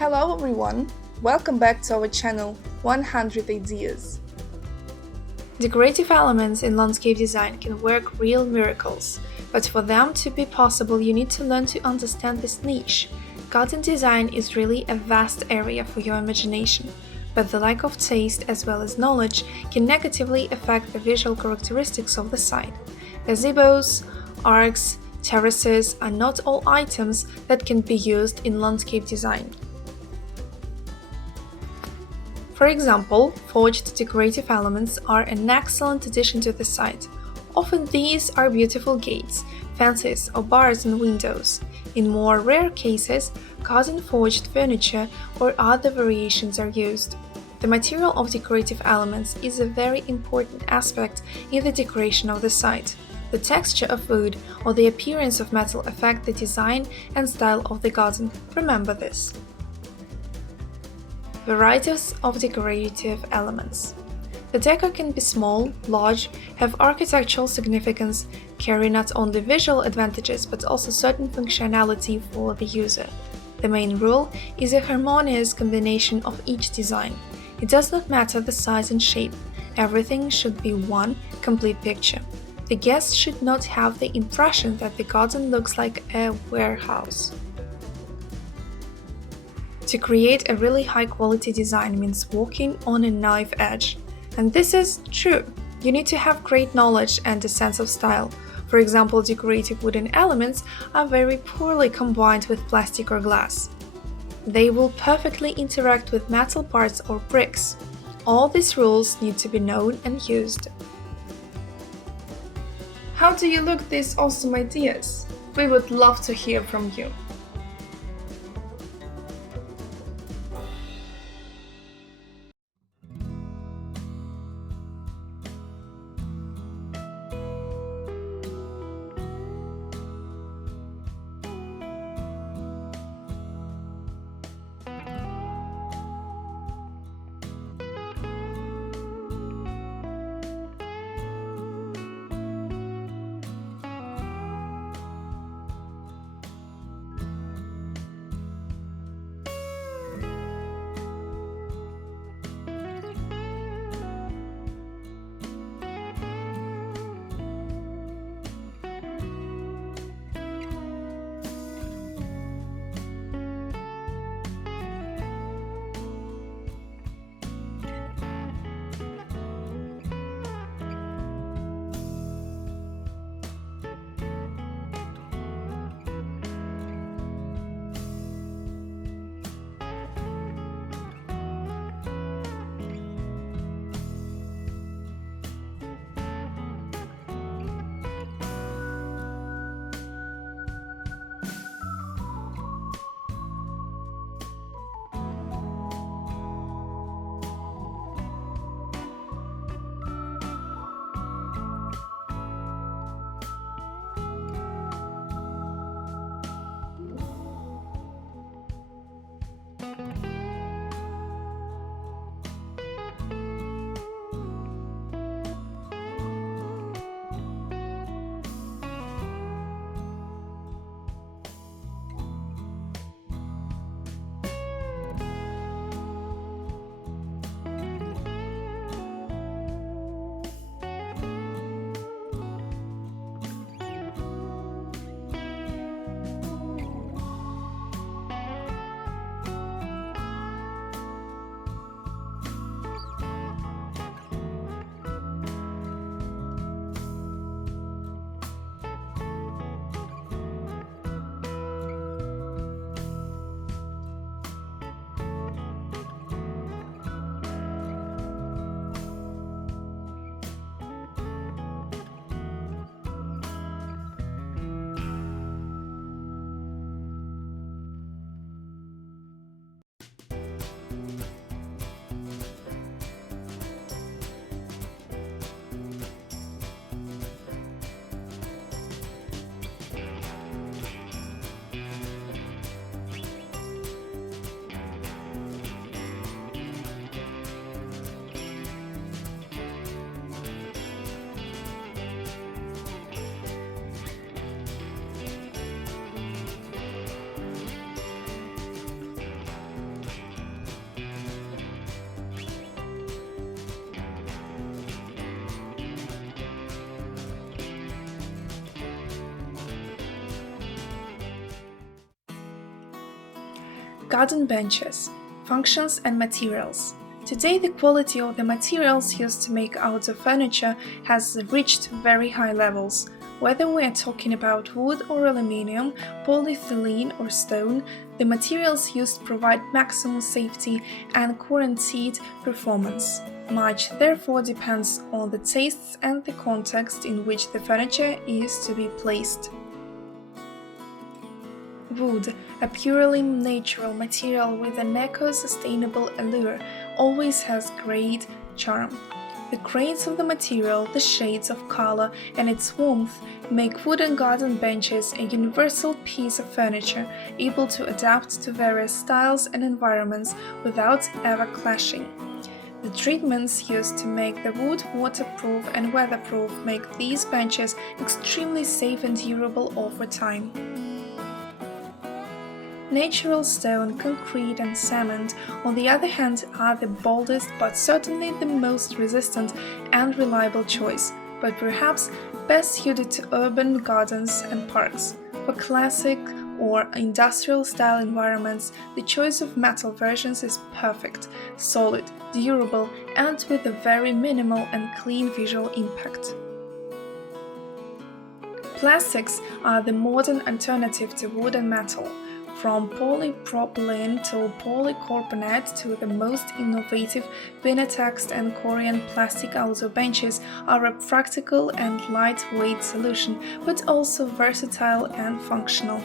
Hello everyone, welcome back to our channel 100 Ideas. Decorative elements in landscape design can work real miracles, but for them to be possible you need to learn to understand this niche. Garden design is really a vast area for your imagination, but the lack of taste as well as knowledge can negatively affect the visual characteristics of the site. Gazebos, arcs, terraces are not all items that can be used in landscape design. For example, forged decorative elements are an excellent addition to the site. Often these are beautiful gates, fences, or bars and windows. In more rare cases, custom-forged furniture or other variations are used. The material of decorative elements is a very important aspect in the decoration of the site. The texture of wood or the appearance of metal affect the design and style of the garden. Remember this. Varieties of decorative elements. The decor can be small, large, have architectural significance, carry not only visual advantages but also certain functionality for the user. The main rule is a harmonious combination of each design. It does not matter the size and shape, everything should be one complete picture. The guest should not have the impression that the garden looks like a warehouse. To create a really high-quality design means walking on a knife edge. And this is true. You need to have great knowledge and a sense of style. For example, decorative wooden elements are very poorly combined with plastic or glass. They will perfectly interact with metal parts or bricks. All these rules need to be known and used. How do you look these awesome ideas? We would love to hear from you. Garden benches, functions and materials. Today, the quality of the materials used to make outdoor furniture has reached very high levels. Whether we are talking about wood or aluminium, polyethylene or stone, the materials used provide maximum safety and guaranteed performance. Much, therefore, depends on the tastes and the context in which the furniture is to be placed. Wood, a purely natural material with an eco-sustainable allure, always has great charm. The grains of the material, the shades of color, and its warmth make wooden garden benches a universal piece of furniture, able to adapt to various styles and environments without ever clashing. The treatments used to make the wood waterproof and weatherproof make these benches extremely safe and durable over time. Natural stone, concrete and cement, on the other hand, are the boldest but certainly the most resistant and reliable choice, but perhaps best suited to urban gardens and parks. For classic or industrial-style environments, the choice of metal versions is perfect, solid, durable, and with a very minimal and clean visual impact. Plastics are the modern alternative to wood and metal. From polypropylene to polycarbonate to the most innovative Vinatex and Korean plastic outdoor benches are a practical and lightweight solution, but also versatile and functional.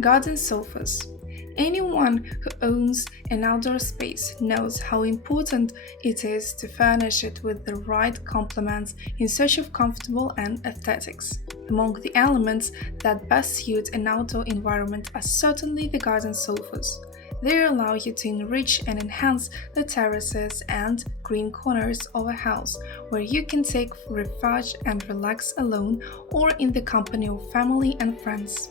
Garden sofas. Anyone who owns an outdoor space knows how important it is to furnish it with the right complements in search of comfortable and aesthetics. Among the elements that best suit an outdoor environment are certainly the garden sofas. They allow you to enrich and enhance the terraces and green corners of a house, where you can take refuge and relax alone or in the company of family and friends.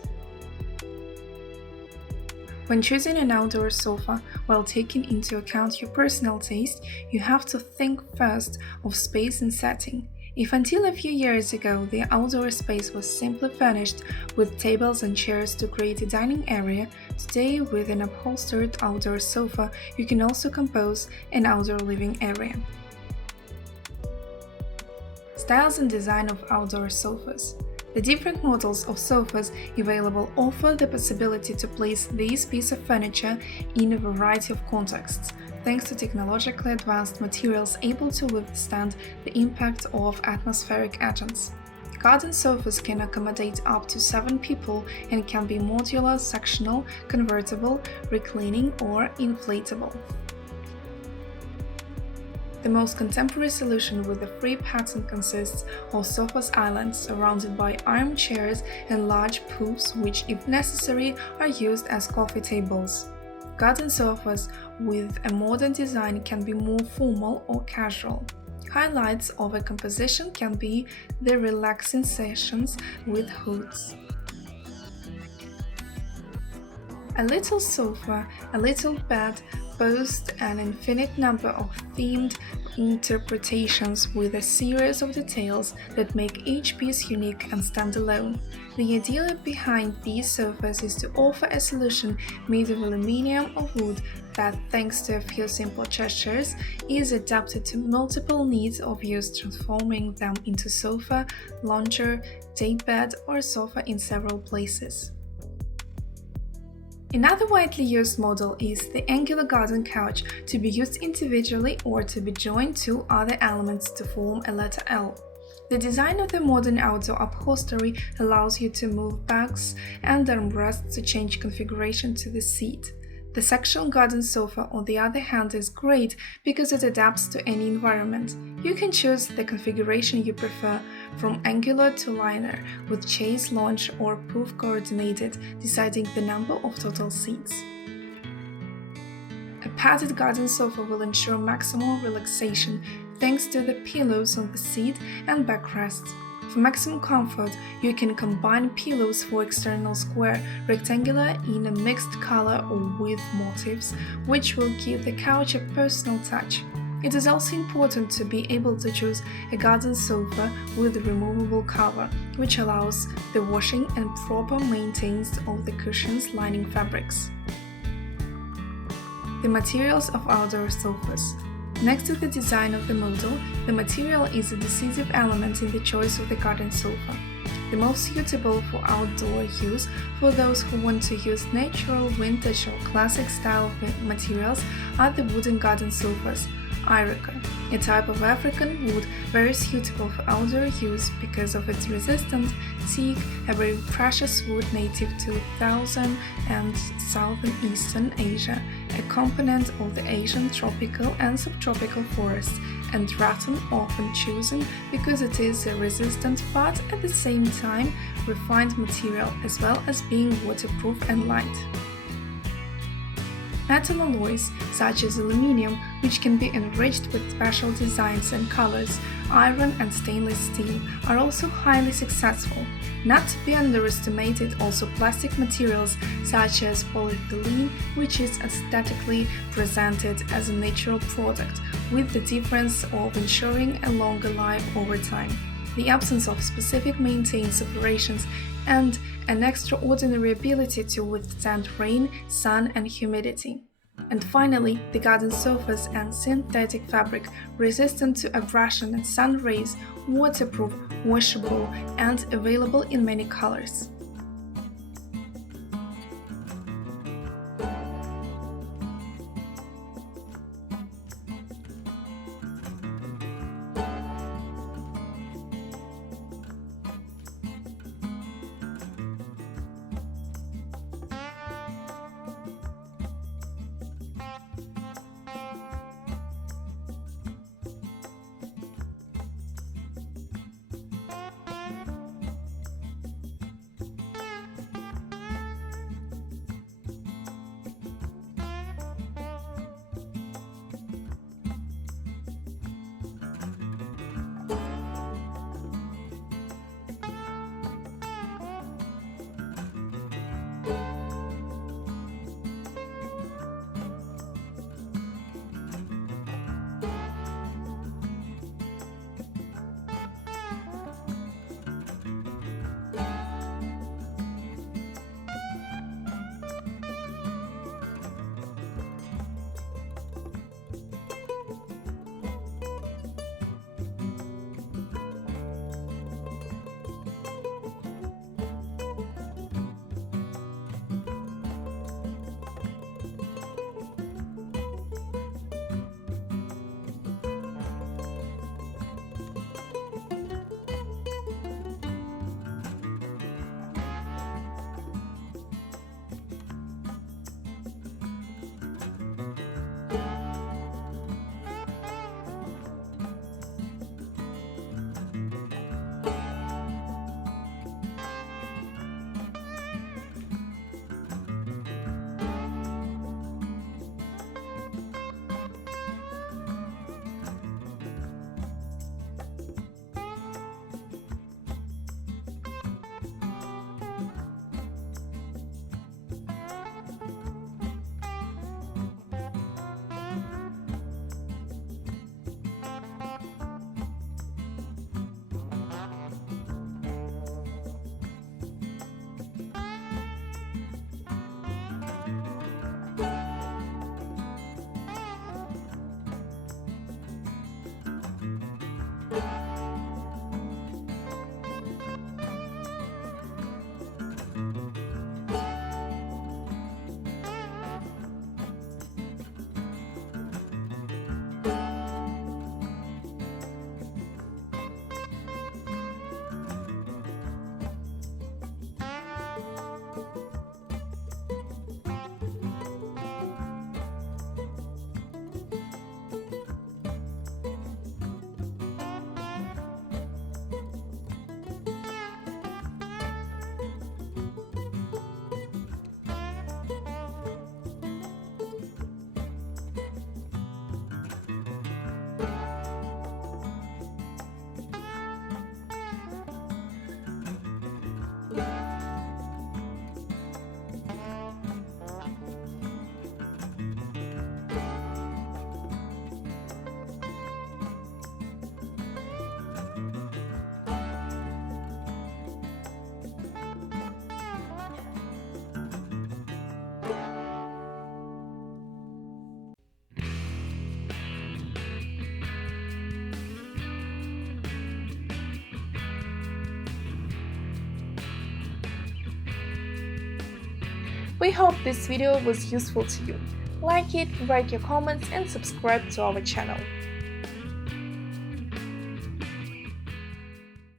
When choosing an outdoor sofa, while taking into account your personal taste, you have to think first of space and setting. If until a few years ago the outdoor space was simply furnished with tables and chairs to create a dining area, today with an upholstered outdoor sofa you can also compose an outdoor living area. Styles and design of outdoor sofas. The different models of sofas available offer the possibility to place this piece of furniture in a variety of contexts, thanks to technologically advanced materials able to withstand the impact of atmospheric agents. Garden sofas can accommodate up to 7 people and can be modular, sectional, convertible, reclining, or inflatable. The most contemporary solution with the free pattern consists of sofa islands surrounded by armchairs and large poofs which, if necessary, are used as coffee tables. Garden sofas with a modern design can be more formal or casual. Highlights of a composition can be the relaxing sessions with hoods. A little sofa, a little bed boast an infinite number of themed interpretations with a series of details that make each piece unique and standalone. The idea behind these sofas is to offer a solution made of aluminum or wood that, thanks to a few simple gestures, is adapted to multiple needs of use, transforming them into sofa, lounger, daybed, or sofa in several places. Another widely used model is the angular garden couch, to be used individually or to be joined to other elements to form a letter L. The design of the modern outdoor upholstery allows you to move backs and armrests to change configuration to the seat. The sectional garden sofa, on the other hand, is great because it adapts to any environment. You can choose the configuration you prefer, from angular to linear, with chaise lounge or poof coordinated, deciding the number of total seats. A padded garden sofa will ensure maximum relaxation thanks to the pillows on the seat and backrest. For maximum comfort, you can combine pillows for external square, rectangular in a mixed color or with motifs, which will give the couch a personal touch. It is also important to be able to choose a garden sofa with a removable cover, which allows the washing and proper maintenance of the cushions lining fabrics. The materials of outdoor sofas. Next to the design of the model, the material is a decisive element in the choice of the garden sofa. The most suitable for outdoor use for those who want to use natural, vintage or classic style materials are the wooden garden sofas, Iroko, a type of African wood very suitable for outdoor use because of its resistant teak, a very precious wood native to Southern and Southeastern Asia, a component of the Asian tropical and subtropical forests, and rattan often chosen because it is a resistant but at the same time refined material, as well as being waterproof and light. Metal alloys, such as aluminum, which can be enriched with special designs and colors, iron and stainless steel, are also highly successful. Not to be underestimated also plastic materials such as polyethylene, which is aesthetically presented as a natural product, with the difference of ensuring a longer life over time. The absence of specific maintenance operations and an extraordinary ability to withstand rain, sun, and humidity. And finally, the garden sofas and synthetic fabric, resistant to abrasion and sun rays, waterproof, washable, and available in many colors. We hope this video was useful to you. Like it, write your comments and subscribe to our channel.